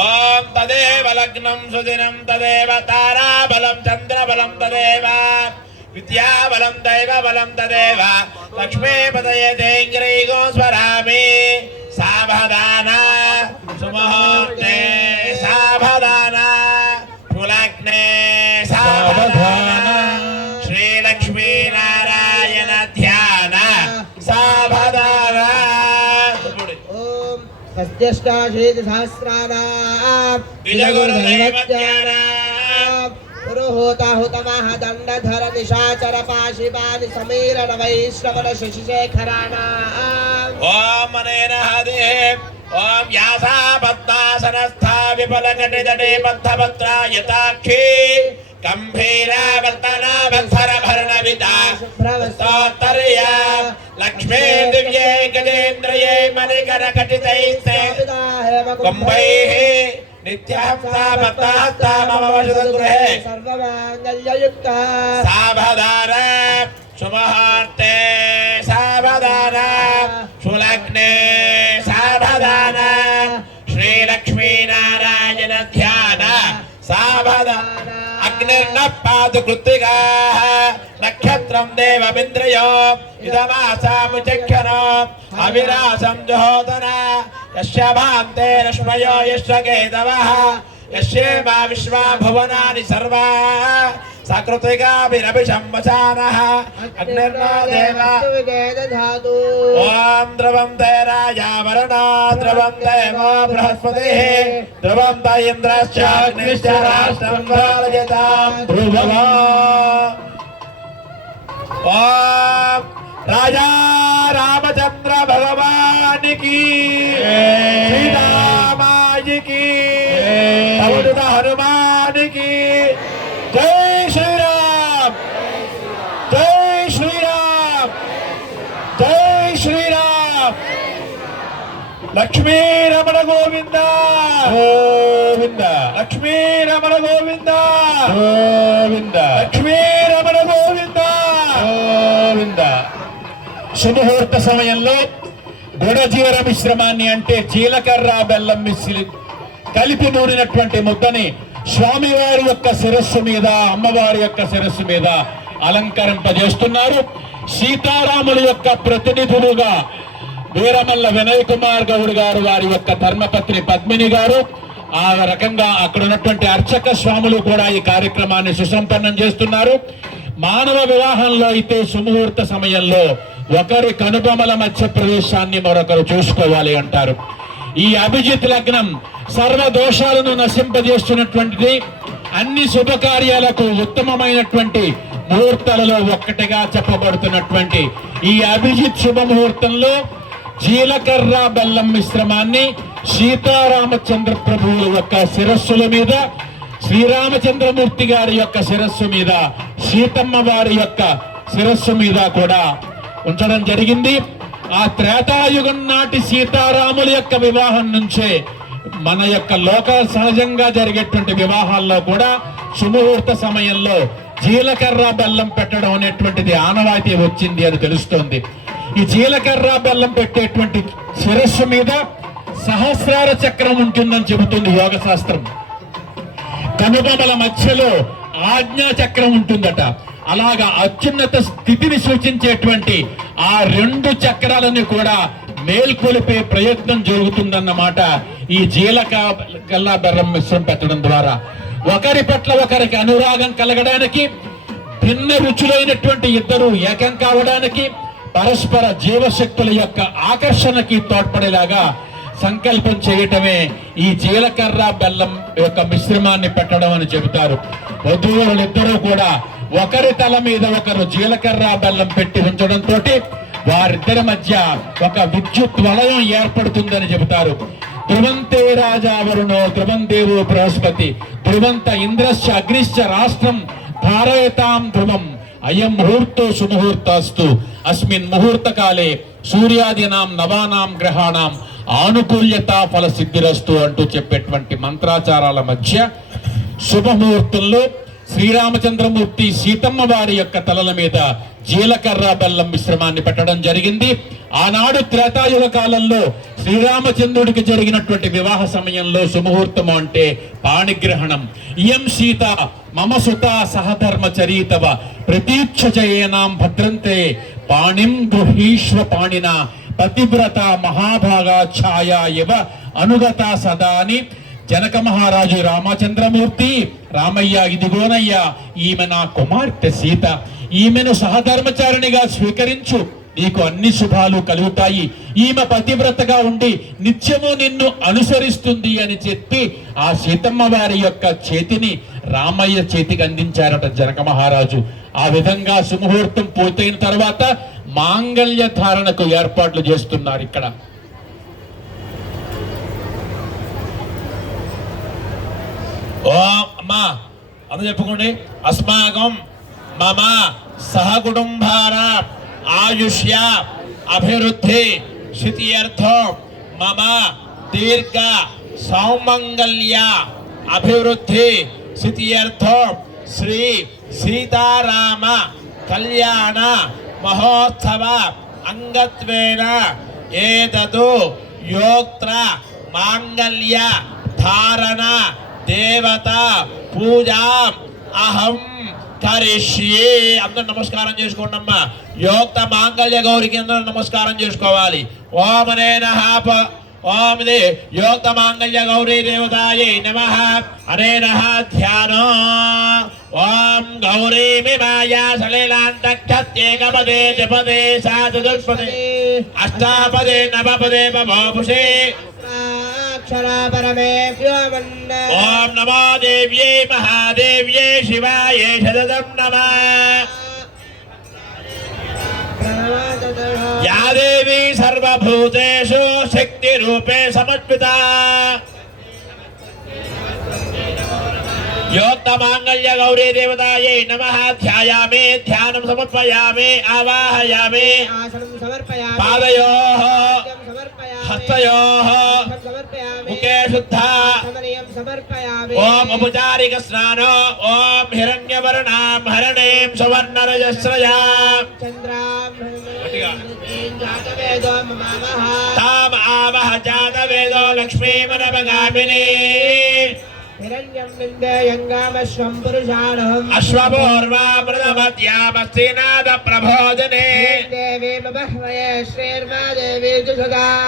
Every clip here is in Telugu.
ఓం తదేవ లగ్నం సుదినం తదేవ తారాబలం చంద్రబలం తదేవ విద్యాబలం దైవబలం తదేవ లక్ష్మీపతయే తేంగ్రైగో స్వరామి సావధాన సుముహూర్తే సావధాన కులగ్నే సావధాన శ్రీలక్ష్మీనారాయణ ధ్యాన సావధాన. దండధర నిశాచర పాశిపాని సమీరణ వైష్ణవన శశిశేఖరాణ. ఓం అనేన హదే ఓం యాసా పద్మాసనస్థా విపులకటితటే బద్ధభద్రాయతాక్షి గంభీరావర్తన వత్సరభరణవిదా స్తోత్రయ లక్ష్మీ దివ్యే గజేంద్రియే మణికరకటితైస్తే కుంభైః నిత్యహంసా మమ వశతగృహే సర్వమాంగళ్యయుక్త సావధాన సుముహూర్తే సావధాన సులగ్నే సావధాన శ్రీలక్ష్మీనారాయణ ధ్యాన సావధాన. అగ్నిర్న పాదు కృత్తికాః నక్షత్రం దేవమింద్రయో ఇదమాసాముచక్షణో అవిరాసం జుహోదన యస్య భాంతే రశ్మయో యస్య కేతవః యస్యేమా విశ్వా భువనాని సర్వా సకృతికాభిరభిషంవసానః అగ్నిర్నో దేవా ఓం ద్రవం తే రాజావరుణో ద్రవం దేవో బృహస్పతిః ద్రవం త ఇంద్రశ్చ అగ్నిశ్చ రాష్ట్రం పాలయతాం ధ్రువం. ఓం రాజా రామచంద్ర భగవానికి శ్రీరామాయికి అవధూత హనుమానికి జై శ్రీరామ్ జై శ్రీరామ్ జై శ్రీరామ్. లక్ష్మీ రమణ గోవింద గోవింద లక్ష్మీ రమణ గోవింద గోవింద లక్ష్మీ రమణ గోవింద గోవింద. శుభముహూర్త సమయంలో గుడజీవర మిశ్రమాన్ని అంటే జీలకర్ర బెల్లం మిశ్రి కలిపి నూరినటువంటి ముద్దని స్వామివారి యొక్క శిరస్సు మీద అమ్మవారి యొక్క శిరస్సు మీద అలంకరింపజేస్తున్నారు. సీతారాముల యొక్క ప్రతినిధులుగా వీరమల్ల వినయ్ కుమార్ గౌడ్ గారు, వారి యొక్క ధర్మపత్ని పద్మిని గారు, ఆ రకంగా అక్కడ ఉన్నటువంటి అర్చక స్వాములు కూడా ఈ కార్యక్రమాన్ని సుసంపన్నం చేస్తున్నారు. మానవ వివాహంలో అయితే సుముహూర్త సమయంలో ఒకరి కనుబొమల మధ్య ప్రవేశాన్ని మరొకరు చూసుకోవాలి అంటారు. ఈ అభిజిత్ లగ్నం సర్వ దోషాలను నశింపజేస్తున్నటువంటిది. అన్ని శుభకార్యాలకు ఉత్తమమైనటువంటి ముహూర్తాలలో ఒక్కటిగా చెప్పబడుతున్నటువంటి ఈ అభిజిత్ శుభముహూర్తంలో జీలకర్ర బెల్లం మిశ్రమాన్ని సీతారామచంద్ర ప్రభువుల యొక్క శిరస్సుల మీద, శ్రీరామచంద్రమూర్తి గారి యొక్క శిరస్సు మీద, సీతమ్మ వారి యొక్క శిరస్సు మీద కూడా ఉంచడం జరిగింది. ఆ త్రేతాయుగం నాటి సీతారాముల యొక్క వివాహం నుంచే మన యొక్క లోక సహజంగా జరిగేటువంటి వివాహాల్లో కూడా సుముహూర్త సమయంలో జీలకర్ర బెల్లం పెట్టడం అనేటువంటిది ఆనవాయితీ వచ్చింది అని తెలుస్తోంది. ఈ జీలకర్ర బెల్లం పెట్టేటువంటి శిరస్సు మీద సహస్రార చక్రం ఉంటుందని చెబుతుంది యోగ శాస్త్రం. కనుబొమల మధ్యలో ఆజ్ఞా చక్రం ఉంటుందట. అలాగా అత్యున్నత స్థితిని సూచించేటువంటి ఆ రెండు చక్రాలను కూడా మేల్కొలిపే ప్రయత్నం జరుగుతుందన్నమాట. ఈ జీలకర్ర బెల్లం మిశ్రం పెట్టడం ద్వారా ఒకరి పట్ల ఒకరికి అనురాగం కలగడానికి, భిన్న రుచులైనటువంటి ఇద్దరు ఏకం కావడానికి, పరస్పర జీవశక్తుల యొక్క ఆకర్షణకి తోడ్పడేలాగా సంకల్పం చేయటమే ఈ జీలకర్ర బెల్లం యొక్క మిశ్రమాన్ని పెట్టడం అని చెబుతారు. వధూవరులిద్దరూ కూడా ఒకరి తల మీద ఒకరు జీలకర్ర బెల్లం పెట్టి ఉంచడంతో వారిద్దరి మధ్య ఒక విద్యుత్ వలయం ఏర్పడుతుందని చెబుతారు. ధ్రువంతే రాజా వరుణో ధ్రువం దేవో బృహస్పతి ధ్రువంత ఇంద్రశ్చ అగ్నిశ్చ రాష్ట్రం ధారయతాం ధ్రువం అయం ముహూర్తో సుముహూర్తాస్తు అస్మిన్ ముహూర్త కాలే సూర్యాదీనాం నవానాం గ్రహాణం ఆనుకూల్యత ఫల సిద్ధిరస్తు అంటూ చెప్పేటువంటి మంత్రాచారాల మధ్య శుభముహూర్తంలో శ్రీరామచంద్రమూర్తి సీతమ్మ వారి యొక్క తలల మీద జీలకర్ర బెల్లం మిశ్రమాన్ని పెట్టడం జరిగింది. ఆనాడు త్రేతాయుగ కాలంలో శ్రీరామచంద్రుడికి జరిగినటువంటి వివాహ సమయంలో సుముహూర్తము అంటే పాణిగ్రహణం. ఇయం సీత మమ సుత సహధర్మచరీతవ ప్రతీక్షయేనాం భద్రంతే పాణిం గృహీష్వ పాణిన పతివ్రత మహాభాగా ఛాయా ఇవ అనుగత సదాని జనక మహారాజు రామచంద్రమూర్తి, రామయ్య ఇదిగోనయ్యా ఈమె నా కుమార్తె సీత, ఈమెను సహధర్మచారిణిగా స్వీకరించు, నీకు అన్ని శుభాలు కలుగుతాయి, ఈమె పతివ్రతగా ఉండి నిత్యము నిన్ను అనుసరిస్తుంది అని చెప్పి ఆ సీతమ్మ వారి యొక్క చేతిని రామయ్య చేతికి అందించారట జనక మహారాజు. ఆ విధంగా సుముహూర్తం పూర్తయిన తర్వాత మాంగళ్య ధారణకు ఏర్పాట్లు చేస్తున్నారు. ఇక్కడ ఓ అమ్మా అందరూ చెప్పుకోండి. అస్మాకం మమ సహ కుటుంబార ఆయుష్య అభివృద్ధి స్థిత్యర్థం మమ దీర్ఘ సౌమంగళ్య అభివృద్ధి స్థిత్యర్థం శ్రీ సీతారామ కళ్యాణ మహోత్సవ అంగత్వేన ఏతదు యోక్త్ర మాంగళ్య ధారణ దేవత పూజా అహం కరిష్యే. అందరూ నమస్కారం చేసుకోండి అమ్మా. యోక్త మాంగళ్య గౌరికి అందరూ నమస్కారం చేసుకోవాలి. ఓం అనేనః ఓం ఇది యోక్త మాంగళ్య గౌరీ దేవతాయై నమః. అనేనః ధ్యానో ఓం గౌరీమి మాయా సలీలాంతక్షత్యేకపదే త్రిపదే సాధుదుష్పదే అష్టాపదే నవపదే బభూషే ఓం నమో దేవ్యై మహాదేవ్యై శివాయై శతతం నమః. యా దేవీ సర్వభూతేషు శక్తి రూపే సమర్పితా యోక్త మాంగళ్య గౌరీ దేవతాయై నమః. ధ్యాయామి ధ్యానం సమర్పయామి ఆవాహయామి పాదయోః హస్తయోః ముఖే శుద్ధ ఓం ఉపచారిక స్నానో ఓం హిరణ్యవర్ణాం హరణీం సువర్ణరజస్రజాం తాం ఆవహ జాతవేదో లక్ష్మీమనవగామినీ అశ్వపూర్వామృతమధ్యామస్తీనాద ప్రభోజనే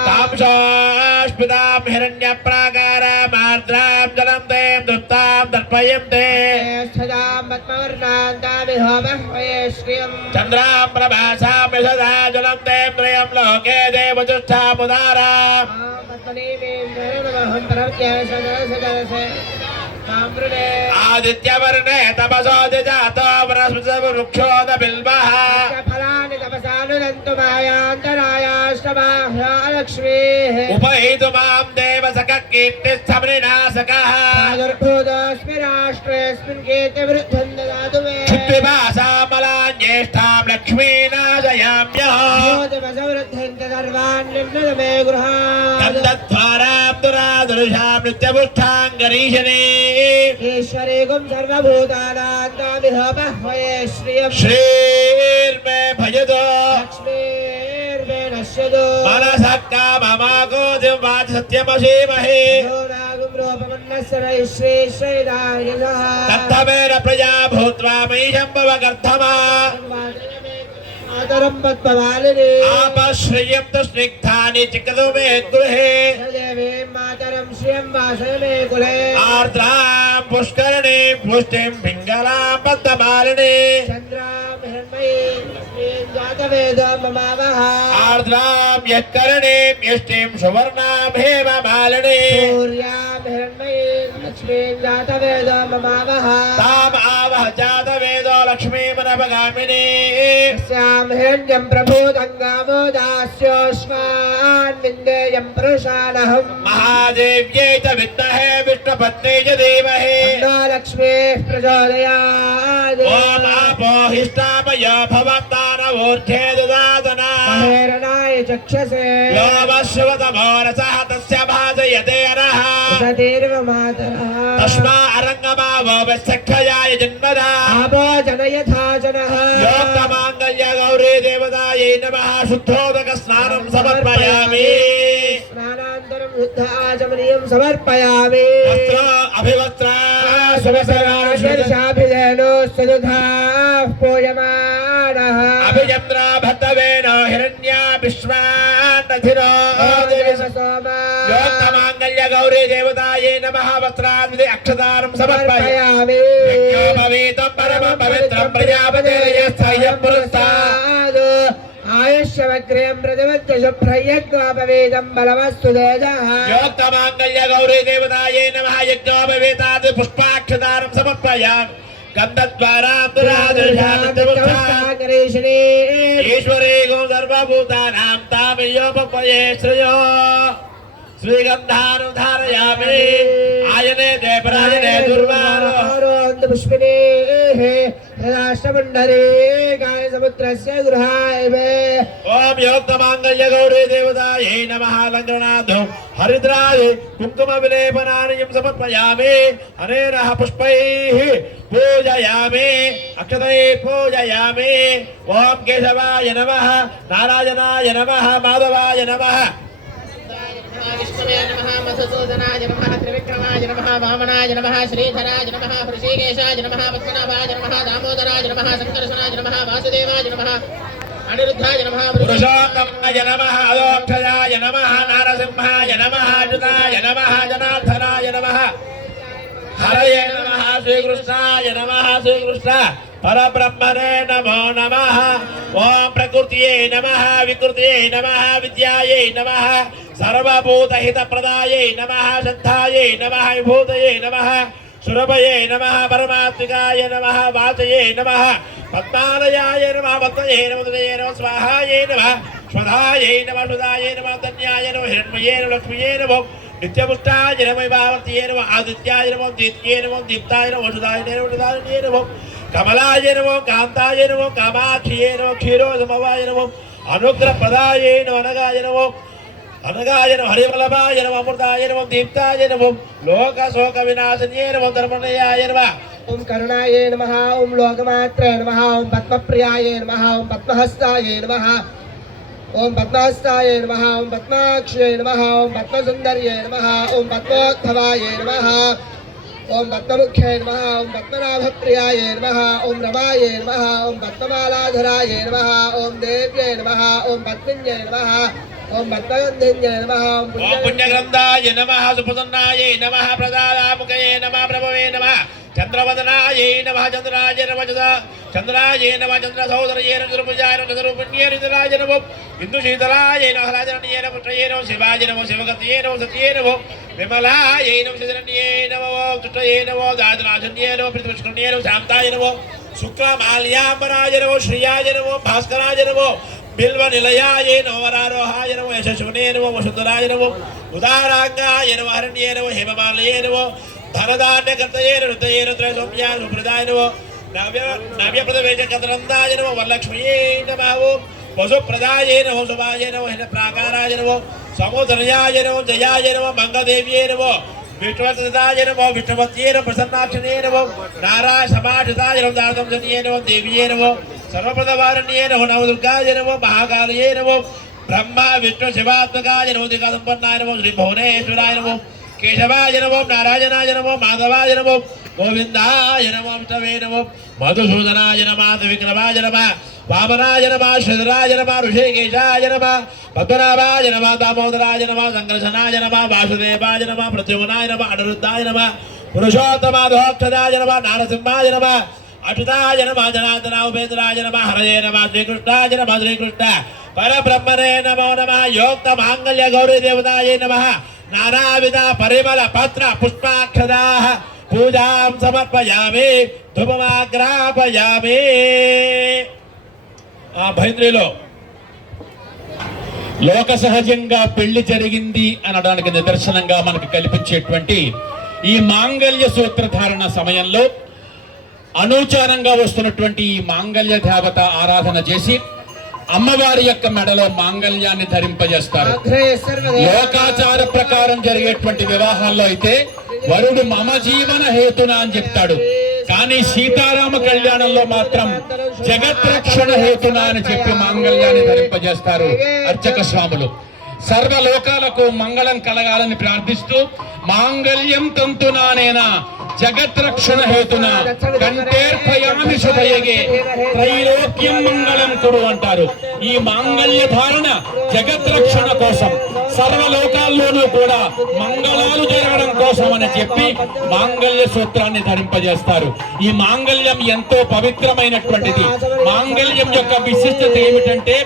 తాంసోస్మితాం హిరణ్య ప్రాకారామార్ద్రాం జలం తేం దుప్తాం దర్పయంతే చంద్రాం ప్రభాసాం యశదా జలం తేం త్రయం లోకే దేవజుష్టాముదారాం ఆదిత్యవర్ణే తపసోది జాతో వృక్షోద బిల్వః ఉపహేతు మాం దేవ సఖ కీర్తిస్థమనినాశకః క్షుద్విభాసామలాన్యేష్టాం లక్ష్మీనాశయామ్యహం దురాదురుషాం నిత్యపుష్టాంగరీషణే ఈశ్వరేగం సర్వభూతానాంతామిహోపహ్వయే శ్రియం శ్రీర్మే భజతో లక్ష్మీర్మే నశ్యతో మనసః కామమాగో దివ్వాచ సత్యమసీమహే యోనాగం రూపమన్నస్సరై శ్రీ శ్రీరాయసః కర్తమేన ప్రజా భూత్వా మహిషం భవ కర్తమా ఆదరం పద్మవాలిని ఆపశ్రయం తు స్నిగ్ధాని చిక్కదు మే గృహే దేవీ మాతరం శ్రియం వాసయ మే కులే ఆర్ద్రాం పుష్కరిణీం పుష్టిం పింగళాం పద్మమాలిని చంద్రాం హిరణ్మయీం లక్ష్మీం జాతవేదో మమావహ ఆర్ద్రాం యత్కరిణీం యష్టిం సువర్ణాం హేమమాలిని సూర్యాం హిరణ్మయీం లక్ష్మీం జాతవేదో మమావహ తాం ఆవహ జాతవేదో లక్ష్మీమనవగామినీ హిరణ్యం ప్రభూతంగామో దాస్యోష్మాన్ విందేయం పురుషానహం మహాదేవ్యై చ విద్మహే విష్ణుపత్న్యై చ ధీమహి లక్ష్మీః ప్రచోదయాత్ ఓం ఆపోహిష్టామయ భవంతానవోర్ధ్యే దదాతనా మహేరణాయ చక్షసే యోమశ్వతమో రసః తస్య భాజయతే నః సతీర్వ మాతరః తస్మా అరంగమావో వసఖ్యాయ జన్మదా ఆపో జనయథా జనః యోక్తమాంగళ్య దేవతాయై నమః శుద్ధోదక స్నానం సమర్పయామి స్నానాంతరం శుద్ధ ఆచమనీయం సమర్పయామి వస్త్ర అభివస్త్ర శుభసరాశేషాభిధేనో సుదుధా పూయమానః అభిచంద్ర భక్తవేన హిరణ్య విశ్వాన్నధిరో యోక్తమాంగళ్య గౌరీ దేవతాయై నమః వస్త్రాన్విధి అక్షదానం సమర్పయామి యజ్ఞోపవీతం పరమ పవిత్రం ప్రజాపతిరయస్థాయం పురస్తాద్ ఆయుష్యవగ్రయం ప్రతివచ్చ శుభ్రయజ్ఞోపవేదం బలవస్తు తేజః యోక్తమాంగళ్య గౌరీ దేవతాయై నమః యజ్ఞోపవీతాద్ పుష్పాక్షదానం సమర్పయామి గంధద్వారాంతరాదర్శానంతముత్థాగరేషిణే ఈశ్వరే గో సర్వభూతానాం తామయోపపయే శ్రేయో శ్రీగంధాను ధారయామి ఆయనే దేవరాజనే దుర్వారో పుష్పినే రాష్ట్రమండరే గాయ సముద్రస్య గృహాయమే ఓం యోక్తమాంగళ్య గౌరీ దేవతాయై నమః లంఘనాథం హరిద్రాయ కుంకుమ విలేపనానియం సమర్పయామి అనేన పుష్పైః పూజయామి అక్షతై పూజయామి ఓం కేశవాయ నమః నారాయణాయ నమః మాధవాయ నమః విష్ణవే నమః మధుసూదనాయ నమః త్రివిక్రమాయ నమః వామనాయ నమః శ్రీధరాయ నమః హృషీకేశాయ నమః పద్మనాభాయ నమః దామోదరాయ నమః సంకర్షణాయ నమః వాసుదేవాయ నమః అనిరుద్ధాయ నమః పురుషోత్తమాయ నమః అదోక్షయాయ నమః నారసింహాయ నమః అచ్యుతాయ నమః జనార్దనాయ నమః హరయే నమః శ్రీకృష్ణాయ నమః శ్రీకృష్ణ పరబ్రహ్మణే నమో నమః ఓం ప్రకృతియే నమః వికృతియే నమః విద్యాయై నమః సర్వభూతహితప్రదాయై నమః శంతాయై నమః విభూతయే నమః సురభయే నమః పరమాత్మికాయ నమః వాచయే నమః పద్మాలయాయ నమః పద్మయే నమః నమః స్వాహాయై నమః స్వధాయై నమః సుధాయై నమః ధన్యాయ నమః హిరణ్మయే నమః లక్ష్మీయే నమః నిత్యపుష్టాయ నమః భావర్తయే నమః ఆదిత్యాయ నమః దీప్త్యే నమః దీప్తాయ నమః సుధాయ నమః సుధాయ నమః కమలాయ నమః కాంతాయ నమః కామాక్షియే నమః క్షీరోదమవాయ నమః అనుగ్రహప్రదాయే నమః అనగాయ నమః అనగాయ నమః హరివల్లభాయ నమః అమృతాయ నమః దీప్తాయ నమః లోక శోక వినాశన్యే నమః ధర్మణయాయ నమః ఓం కరుణాయే నమః ఓం లోకమాత్రే నమః ఓం పద్మప్రియాయే నమః ఓం పద్మహస్తాయే నమః ఓం పద్మహస్తాయే నమః ఓం పద్మాక్షే నమః ఓం పద్మసుందర్యే నమః ఓం పద్మోద్భవాయే నమః ఓం పద్మముఖ్యే నమః ఓం పద్మనాభప్రియాయే నమః ఓం రమాయే నమః ఓం పద్మమాలాధరాయే నమః ఓం దేవ్యే నమః ఓం పద్మిన్యే నమః ఓం పద్మగంధిన్యే నమః ఓం ఓం పుణ్యగ్రంథాయ నమః సుప్రసన్నాయై నమః ప్రదాదాముఖయే నమః ప్రభవే నమః చంద్రవదనాయై నమః చంద్రాయ నమః చంద్రాయ నమః చంద్ర సోదరయే నమః చంద్రభుజాయ నమః చంద్రపుణ్యే నిధరాయ నమః ఇందు శీతలాయ నమః రాజరణ్యే నమః పుష్ట్రయే నమః శివాయ నమః శివగతయే నమః సత్యే నమః విమలాయై నమః శరణ్యే నమః తుష్టయే నమః దాదరాజన్యే నమః ప్రతిపుష్కరణ్యే నమః శాంతాయ నమః శుక్లమాల్యాంబరాయ నమః శ్రీయాయ నమః భాస్కరాయ నమః బిల్వ నిలయాయ నమః వరారోహాయ నమః యశస్వినే నమః వసుంధరాయ నమః ఉదారాంగాయ నమః హరణ్యే నమః హేమమాలయే నమః ధనధాన్యకర్తయే నృతయే రుద్ర సౌమ్యా సుప్రదాయ నమః నవ్యప్రదవేజకద్రందాయ నమః వరలక్ష్మీయే నమః వసుప్రదాయే నమః శుభాయ నమః హితప్రాకారాయ నమః సముద్రయాయ నమః జయాయ నమః మంగళదేవ్యే నమః విష్ణువర్ధదాయ నమః విష్ణువత్యే నమః ప్రసన్నాక్షిణే నమః నారాయ సమాహితాయ నమః దార్గంజన్యే నమః దేవ్యే నమః సర్వప్రదవారణ్యే నమః నవదుర్గాయ నమః మహాకాళయే నమః బ్రహ్మ విష్ణు శివాత్మకాయ నమః దిగంబరాయ నమః శ్రీ భువనేశ్వరాయ నమః కేశవాయ నమః నారాయణాయ నమః మాధవాయ నమః గోవిందాయ నమః విష్ణవే నమః మధుసూదనాయ నమః విక్రమాయ నమః వామనాయ నమః శ్రీధరాయ నమః ఋషికేశాయ నమః పద్మనాభాయ నమః దామోదరాయ నమః సంకర్షణాయ నమః వాసుదేవాయ నమః ప్రద్యుమ్నాయ నమః అనిరుద్ధాయ నమః పురుషోత్తమాధోక్షదాయ నమః నారసింహాయ నమః అచ్యుతాయ నమః జనార్దన ఉపేంద్రాయ నమః హరయే నమః శ్రీకృష్ణాయ నమః శ్రీకృష్ణ పరబ్రహ్మణే నమో నమః యోక్త మాంగళ్య గౌరీ దేవతాయే నమః నానావిధ పరిమళ పత్ర పుష్పాక్షదాః పూజాం సమర్పయామి ధూపమాగ్రాపయామి. ఆ భైంద్రిలో లోక సహజంగా పెళ్లి జరిగింది అనడానికి నిదర్శనంగా మనకు కల్పించేటువంటి ఈ మాంగళ్య సూత్రధారణ సమయంలో అనూచారంగా వస్తున్నటువంటి ఈ మాంగళ్య దేవత ఆరాధన చేసి అమ్మవారి యొక్క మెడలో మాంగళ్యాన్ని ధరింపజేస్తారు. లోకాచార ప్రకారం జరిగేటువంటి వివాహాల్లో అయితే వరుడు మమ జీవన హేతున అని చెప్తాడు. కానీ కానీ సీతారామ కళ్యాణంలో మాత్రం జగద్రక్షణ హేతున అని చెప్పి మాంగళ్యాన్ని ధరింపజేస్తారు అర్చక స్వాములు. సర్వలోకాలకు మంగళం కలగాలని ప్రార్థిస్తూ మాంగళ్యం తంతునానేనా జగద్రక్షణ హేతున కంఠేర్పయామి శుభయగే త్రైలోక్యం మంగళం కురు అంటారు. ఈ మాంగళ్య ధారణ జగద్రక్షణ కోసం, సర్వలోకాల్లోనూ కూడా మంగళాలు జరగడం కోసం అని చెప్పి మాంగళ్య సూత్రాన్ని ధరింపజేస్తారు. ఈ మాంగళ్యం ఎంతో పవిత్రమైనటువంటిది. మాంగళ్యం యొక్క విశిష్టత ఏమిటంటే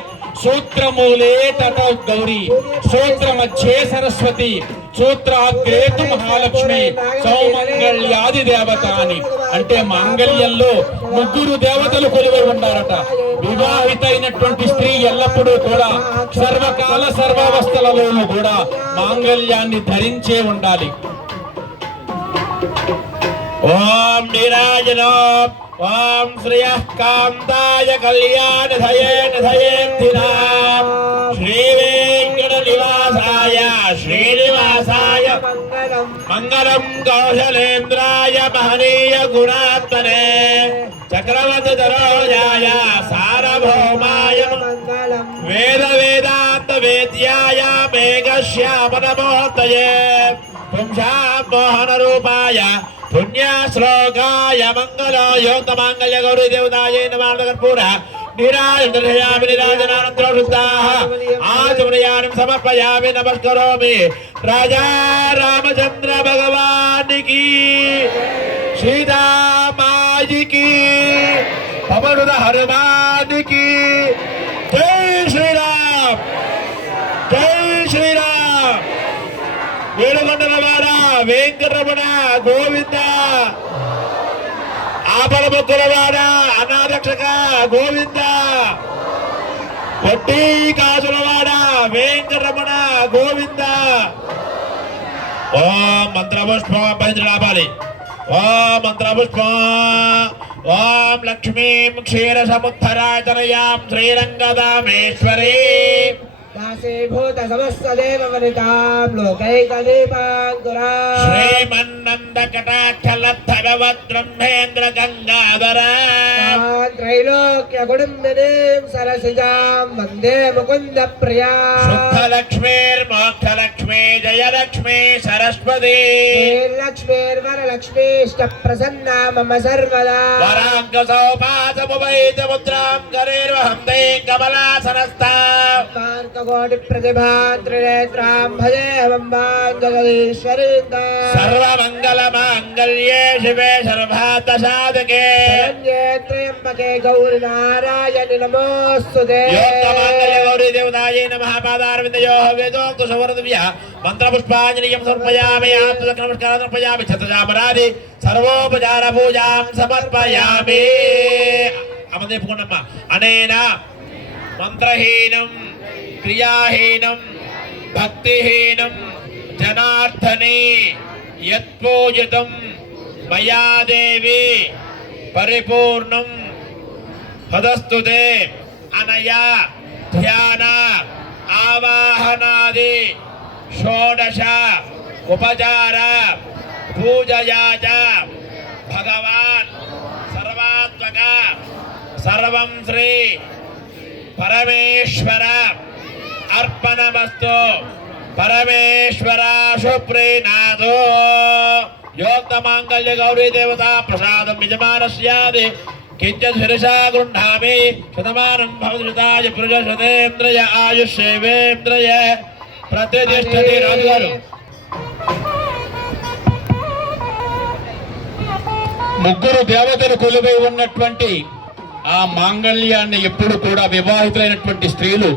సూత్రమూలే తట గౌరీ, సూత్ర మధ్యే సరస్వతి, సూత్రాగ్రేతు మహాలక్ష్మి, సౌమంగళ్యాది దేవత అని. అంటే మాంగళ్యంలో ముగ్గురు దేవతలు కొలువై ఉన్నారట. వివాహిత అయినటువంటి స్త్రీ ఎల్లప్పుడూ కూడా సర్వకాల సర్వావస్థలలోనూ కూడా మాంగళ్యాన్ని ధరించే ఉండాలి. ఓం నీరాజనో ఓం శ్రియః కాంతాయ కళ్యాణ ధయేర్థినాం శ్రీ వెంకట నివాసాయ శ్రీనివాసాయ మంగళం కౌశలేంద్రాయ మహనీయ గుణాత్మనే చక్రవర్తి ధరోజాయ సార్వభౌమాయ వేద వేదాంత వేద్యాయ మేఘశ్యామ నమోత్తయే పుంసాం మోహన రూపాయ పుణ్యశ్లోకాయ మంగళ యోగ మాంగళ్య గౌరీ దేవతాయే నమః కర్పూర నీరాజనామి నీరాజనానంతరం శుద్ధాః ఆచమనయానం సమర్పయామి నమస్కరోమి. రాజా రామచంద్ర భగవానికి సీతామాయికి పవనుద హనుమానికి జై శ్రీరామ్ జై శ్రీరామ్. వేడుకొండలవాడ వెంకటరమణ గోవింద, ఆపరముక్కులవాడ అనాథక్షక గోవింద, పొట్టి కాసులవాడ వెంకటరమణ గోవింద. ఓం మంత్రపుష్పం పంచలాపాలి. ఓం మంత్రపుష్పం. ఓం లక్ష్మీం క్షీర సముద్ధరాచనయాం శ్రీరంగదామేశ్వరీ దాసీభూత సమస్త దేవవనితాం లోకైకదీపాంకురా శ్రీమన్నంద కటాక్షలబ్ధ బ్రహ్మేంద్ర గంగాధర త్రైలోక్య కుటుంబినీం సరసిజాం వందే ముకుంద ప్రియా శుద్ధలక్ష్మీర్మోక్షలక్ష్మీ జయలక్ష్మీ సరస్వతి లక్ష్మీర్వరలక్ష్మీష్ట ప్రసన్నా మమ సర్వదా వరాంగ సౌపాసముపైత ముద్రాం కరేర్వహం తే కమలాసనస్థా కోటి ప్రతిభా త్రినేత్రాం భజే జగదీశ్వరీందా సర్వమంగళ మాంగళ్యే శివే సర్వార్థ సాధకే త్రయంబకే గౌరి నారాయణి నమోస్తుతే యోగమాంగళ్య గౌరీ దేవతాయే నమః. పాదారవిందయోః వేదోక్త సవరద్వ్య మంత్రపుష్పాంజలియం సమర్పయామి. ఆత్మదక్ష నమస్కారం సమర్పయామి. ఛత్రజామరాది సర్వోపచార పూజాం సమర్పయామి. అమదేపుకున్నమ్మ అనేన మంత్రహీనం క్రియాహీనం భక్తిహీనం జనార్దనే యత్పూజితం మయా దేవి పరిపూర్ణం హదస్తుతే అనయా ధ్యాన ఆవాహనాది షోడశ ఉపచార పూజయా చ భగవాన్ సర్వాత్మక సర్వం శ్రీ పరమేశ్వర అర్పణమస్తు. పరమేశ్వర సుప్రీనాథో యోక్తమాంగళ్య గౌరీ దేవతా ప్రసాదం యజమానస్యాది కించిత్ శిరసా గృహ్ణామి. శతమానం భవతి పురుష శతేంద్రయ ఆయుష్యేవేంద్రయ ప్రతిష్టతి. రాజుగారు ముగ్గురు దేవతలు కొలువై ఉన్నటువంటి ఆ మాంగళ్యాన్ని ఎప్పుడు కూడా వివాహితులైనటువంటి స్త్రీలు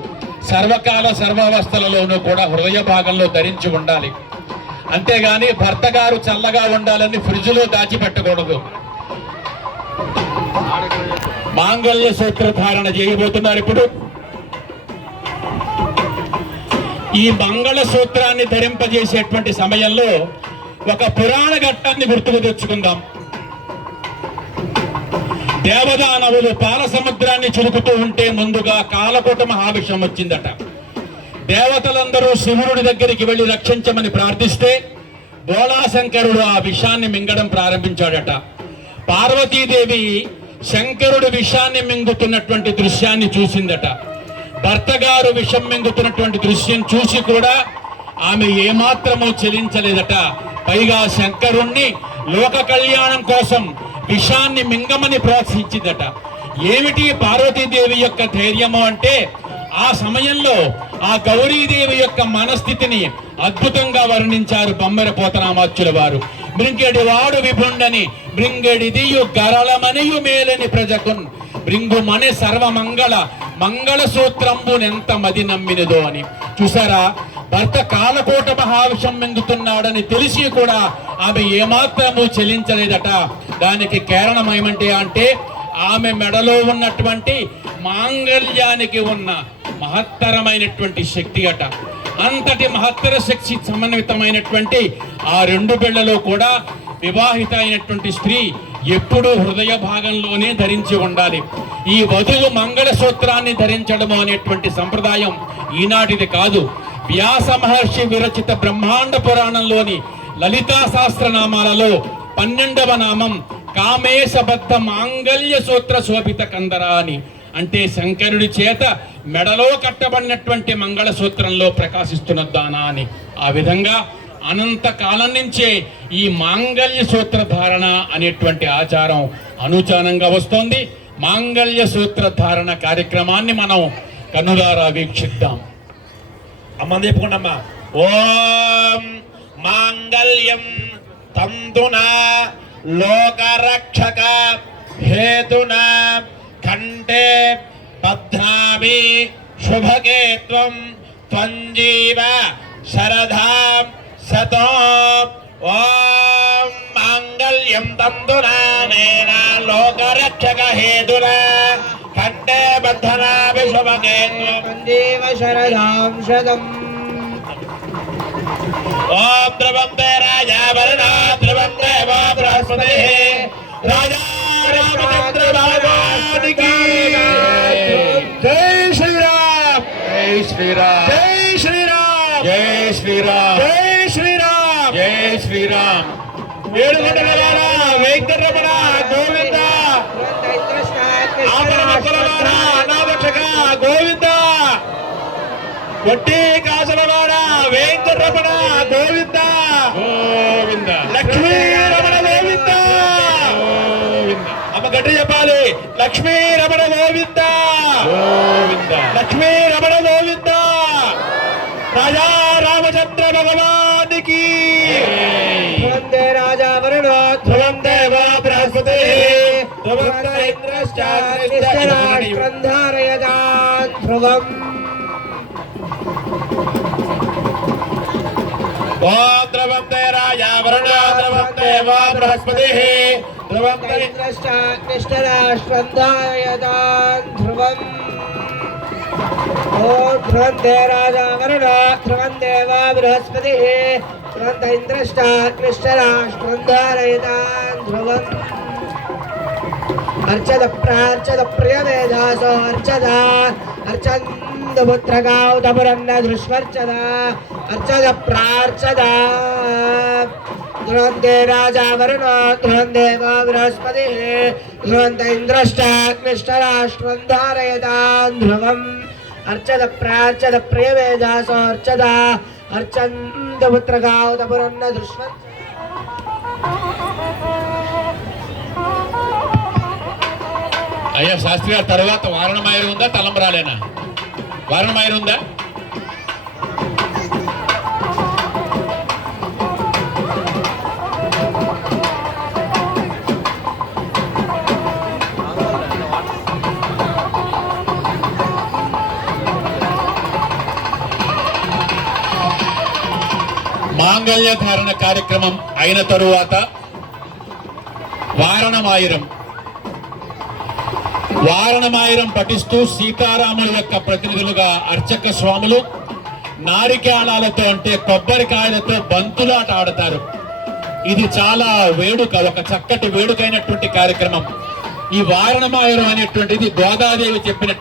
సర్వకాల సర్వావస్థలలోనూ కూడా హృదయ భాగంలో ధరించి ఉండాలి. అంతేగాని భర్త గారు చల్లగా ఉండాలని ఫ్రిడ్జ్లో దాచిపెట్టకూడదు. మాంగళ్య సూత్రధారణ చేయబోతున్నారు. ఇప్పుడు ఈ మంగళ సూత్రాన్ని ధరింపజేసేటువంటి సమయంలో ఒక పురాణ ఘట్టాన్ని గుర్తుకు తెచ్చుకుందాం. దేవదానవులు పాల సముద్రాన్ని చురుకుతూ ఉంటే ముందుగా కాలకూట మహావిషం వచ్చిందట. దేవతలందరూ శివుడి దగ్గరికి వెళ్లి రక్షించమని ప్రార్థిస్తే బోళాశంకరుడు ఆ విషాన్ని మింగడం ప్రారంభించాడట. పార్వతీదేవి శంకరుడు విషాన్ని మింగుతున్నటువంటి దృశ్యాన్ని చూసిందట. భర్త గారు విషం మింగుతున్నటువంటి దృశ్యం చూసి కూడా ఆమె ఏమాత్రమూ చెలించలేదట. పైగా శంకరుణ్ణి లోక కళ్యాణం కోసం విషాన్ని మింగమని ప్రోత్సహించిందట. ఏమిటి పార్వతీదేవి యొక్క ధైర్యము అంటే, ఆ సమయంలో ఆ గౌరీదేవి యొక్క మనస్థితిని అద్భుతంగా వర్ణించారు బొమ్మర పోతనామాచ్యుల వారు. మృంగెడి వాడు విభుండని మృంగెడిదియు గరళమనియు మేలని ప్రజకున్ బృంగుమని సర్వమంగళ మంగళ సూత్రంబునెంత మది నమ్మినదో అని. చూసారా, భర్త కాలకోట మహావిషం మింగుతున్నాడని తెలిసి కూడా ఆమె ఏమాత్రము చెలించలేదట. దానికి కారణం ఏమంటే అంటే ఆమె మెడలో ఉన్నటువంటి మాంగళ్యానికి ఉన్న మహత్తరమైనటువంటి శక్తి అట. అంతటి మహత్తర శక్తి సమన్వితమైనటువంటి ఆ రెండు బిళ్ళలో కూడా వివాహిత అయినటువంటి స్త్రీ ఎప్పుడూ హృదయ భాగంలోనే ధరించి ఉండాలి. ఈ వధువు మంగళసూత్రాన్ని ధరించడము అనేటువంటి సంప్రదాయం ఈనాటిది కాదు. వ్యాస మహర్షి విరచిత బ్రహ్మాండ పురాణంలోని లలితా సహస్రనామాలలో 12వ నామం కామేశబద్ధ మాంగళ్య సూత్ర శోభిత కందర అని. అంటే శంకరుడి చేత మెడలో కట్టబడినటువంటి మంగళసూత్రంలో ప్రకాశిస్తున్న దానా అని. ఆ విధంగా అనంత కాలం నుంచే ఈ మాంగళ్య సూత్రధారణ అనేటువంటి ఆచారం అనుచానంగా వస్తోంది. మాంగళ్య సూత్రధారణ కార్యక్రమాన్ని మనం కన్నులారా వీక్షిద్దాం. అమ్మ చెప్పుకోండమ్మా. ఓం మాంగళ్యం తంతునా లోకరక్షక హేతునా కంఠే బధ్నామి శుభకే త్వం త్వంజీవ శరధాం సతో. ఓం మాంగళ్యం తంతునా నేన లోకరక్షక హేతునా కంఠే బధ్నామి శుభకే త్వం దేవ శరదాం శతం. ఓం ద్రవంతే రాజా వరుణా ద్రవంతే వా బృహస్పతిః రాజా రామచంద్ర భగవానికి జై శ్రీరామ్. జై శ్రీరామ్. జై శ్రీరామ్. జై శ్రీరామ్. జై శ్రీరామ్. జై శ్రీరామ్. ఏడుగొండలవాడ వెంకటరమణ గోవింద ఆపరమక్కలవాడ అనాథక్షక గోవింద కొట్టి కాసులవాడ వెంకటరమణ గోవింద గోవింద. లక్ష్మీ రమణ గోవింద. అమ్మ గట్టి చెప్పాలి. లక్ష్మీ రమణ గోవింద. గోవింద. లక్ష్మీ రమణ గోవింద. రాజా రామచంద్ర భగవానికి వందే రాజా వరుణో ధ్రువం దేవా బృహస్పతి ధ్రువం రాష్ట్రం ధారయదాన్ ధ్రువం. ఓం ధ్రువం దే రాజా వరుణో ధ్రువం దేవా బృహస్పతి ధ్రువం రాష్ట్రం ధారయదాన్ ధ్రువం. ఓం ధ్రువం దే రాజా వరుణో ధ్రువం దేవా బృహస్పతి ధ్రువం రాష్ట్రం ధారయదాన్ ధ్రువం. అర్చద ప్రార్చద ప్రియవేదాసో అర్చద అర్చందుపుత్రగాౌతపురన్న దృష్వర్చద అర్చద ప్రార్చద. ధ్రువంతే రాజా వరుణో ధ్రువం దేవో బృహస్పతి ధ్రువంత ఇంద్రష్టాగ్నిష్టరాష్ట్రం ధారయదాన్ ధ్రువం. అర్చద ప్రార్చద ప్రియవేదాసో అర్చద అర్చందుపుత్రగాౌతపురన్న దృష్వర్చద. అయ్యా శాస్త్రి గారు, తర్వాత వారణమాయరు ఉందా తలంబరాలేనా? వారణమాయరు ఉందా? మాంగళ్య ధారణ కార్యక్రమం అయిన తరువాత వారణమాయిరం పఠిస్తూ సీతారాముల యొక్క ప్రతినిధులుగా అర్చక స్వాములు నారికేళాలతో అంటే కొబ్బరికాయలతో బంతులాట ఆడతారు. ఇది చాలా వేడుక, ఒక చక్కటి వేడుకైనటువంటి కార్యక్రమం. ఈ వారణమాయిరం అనేటువంటిది గోదాదేవి చెప్పినటువంటి